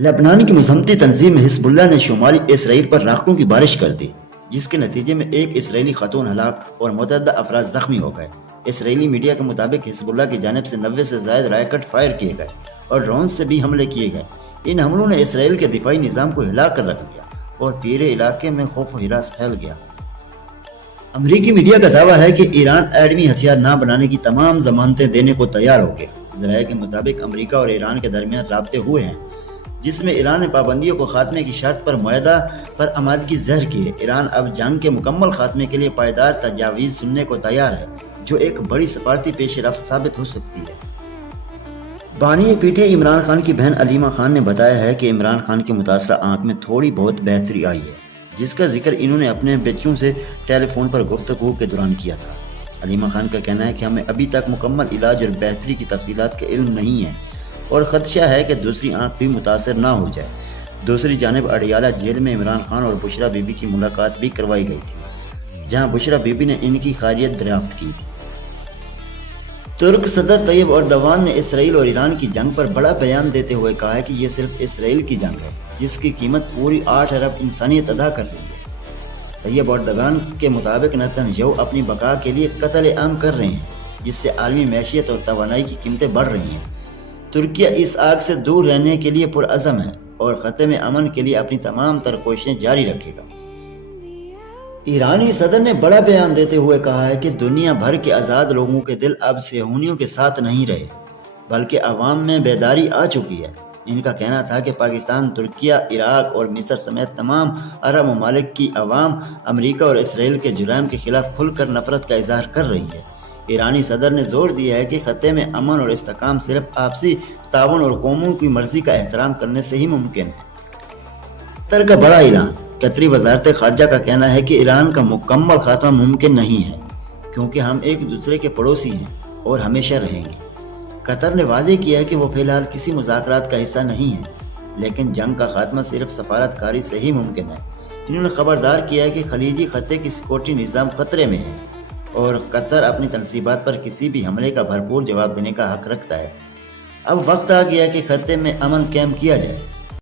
لبنان کی مزاحمتی تنظیم حزب اللہ نے شمالی اسرائیل پر راکٹوں کی بارش کر دی، جس کے نتیجے میں ایک اسرائیلی خاتون ہلاک اور متعدد افراد زخمی ہو گئے۔ اسرائیلی میڈیا کے مطابق حزب اللہ کی جانب سے 90 سے زائد رائکٹ فائر کیے گئے اور ڈرونز سے بھی حملے کیے گئے۔ ان حملوں نے اسرائیل کے دفاعی نظام کو ہلا کر رکھ دیا اور پورے علاقے میں خوف و ہراس پھیل گیا۔ امریکی میڈیا کا دعویٰ ہے کہ ایران ایٹمی ہتھیار نہ بنانے کی تمام ضمانتیں دینے کو تیار ہو گیا۔ ذرائع کے مطابق امریکہ اور ایران کے درمیان رابطے ہوئے ہیں، جس میں ایران نے پابندیوں کو خاتمے کی شرط پر معاہدہ پر آمادگی ظاہر کی ہے۔ ایران اب جنگ کے مکمل خاتمے کے لیے پائیدار تجاویز سننے کو تیار ہے، جو ایک بڑی سفارتی پیش رفت ثابت ہو سکتی ہے۔ بانی P T I Imran Khan کی بہن علیمہ خان نے بتایا ہے کہ عمران خان کی متاثرہ آنکھ میں تھوڑی بہت بہتری آئی ہے، جس کا ذکر انہوں نے اپنے بچوں سے ٹیلی فون پر گفتگو کے دوران کیا تھا۔ علیمہ خان کا کہنا ہے کہ ہمیں ابھی تک مکمل علاج اور بہتری کی تفصیلات کا علم نہیں ہے اور خدشہ ہے کہ دوسری آنکھ بھی متاثر نہ ہو جائے۔ دوسری جانب اڈیالہ جیل میں عمران خان اور بشرا بی بی کی ملاقات بھی کروائی گئی تھی، جہاں بشرا بی بی نے ان کی خیریت دریافت کی تھی۔ ترک صدر طیب ایردوان نے اسرائیل اور ایران کی جنگ پر بڑا بیان دیتے ہوئے کہا ہے کہ یہ صرف اسرائیل کی جنگ ہے، جس کی قیمت پوری 8 ارب انسانیت ادا کر رہی ہے۔ طیب ایردوان کے مطابق نتن یاہو اپنی بقا کے لیے قتل عام کر رہے ہیں، جس سے عالمی معیشت اور توانائی کی قیمتیں بڑھ رہی ہیں۔ ترکیہ اس آگ سے دور رہنے کے لیے پرعزم ہے اور خطے میں امن کے لیے اپنی تمام تر کوششیں جاری رکھے گا۔ ایرانی صدر نے بڑا بیان دیتے ہوئے کہا ہے کہ دنیا بھر کے آزاد لوگوں کے دل اب صہیونیوں کے ساتھ نہیں رہے، بلکہ عوام میں بیداری آ چکی ہے۔ ان کا کہنا تھا کہ پاکستان، ترکیہ، عراق اور مصر سمیت تمام عرب ممالک کی عوام امریکہ اور اسرائیل کے جرائم کے خلاف کھل کر نفرت کا اظہار کر رہی ہے۔ ایرانی صدر نے زور دیا ہے کہ خطے میں امن اور استحکام صرف آپسی تعاون اور قوموں کی مرضی کا احترام کرنے سے ہی ممکن ہے۔ قطر کا بڑا اعلان۔ قطری وزارت خارجہ کا کہنا ہے کہ ایران کا مکمل خاتمہ ممکن نہیں ہے، کیونکہ ہم ایک دوسرے کے پڑوسی ہیں اور ہمیشہ رہیں گے۔ قطر نے واضح کیا ہے کہ وہ فی الحال کسی مذاکرات کا حصہ نہیں ہے، لیکن جنگ کا خاتمہ صرف سفارت کاری سے ہی ممکن ہے۔ انہوں نے خبردار کیا ہے کہ خلیجی خطے کی سیکورٹی نظام خطرے میں ہے اور قطر اپنی تنصیبات پر کسی بھی حملے کا بھرپور جواب دینے کا حق رکھتا ہے۔ اب وقت آ گیا کہ خطے میں امن قائم کیا جائے۔